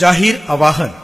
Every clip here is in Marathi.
जाहीर आवाहन।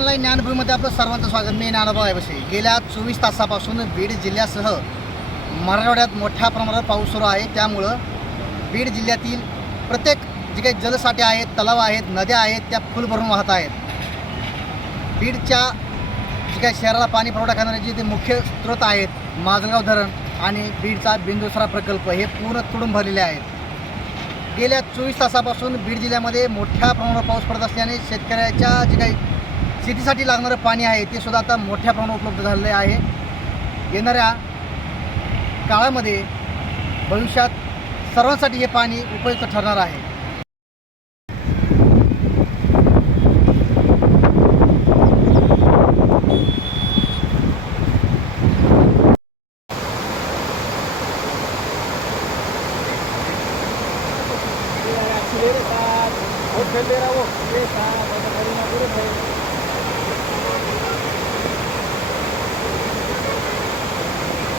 ऑनलाईन ज्ञानभूमीमध्ये आपलं सर्वांचं स्वागत. मी ज्ञानभाऊ आहे बसे गेल्या चोवीस तासापासून बीड जिल्ह्यासह मराठवाड्यात मोठ्या प्रमाणात पाऊस सुरू आहे. त्यामुळं बीड जिल्ह्यातील प्रत्येक जे काही जलसाठे आहेत तलाव आहेत नद्या आहेत त्या फुल भरून वाहत आहेत. बीडच्या जे काही शहराला पाणी पुरवठा करणारे जे ते मुख्य स्रोत आहेत माजलगाव धरण आणि बीडचा बिंदुसरा प्रकल्प हे पूर्ण तुडून भरलेले आहेत. गेल्या चोवीस तासापासून बीड जिल्ह्यामध्ये मोठ्या प्रमाणावर पाऊस पडत असल्याने शेतकऱ्याच्या जे काही शेतीसाठी लागणारं पाणी आहे ते सुद्धा आता मोठ्या प्रमाणात उपलब्ध झालेले आहे. येणाऱ्या काळामध्ये भविष्यात सर्वांसाठी हे पाणी उपयुक्त ठरणार आहे. महाराज शास्त्री माधव भगवानगडकर यांच्या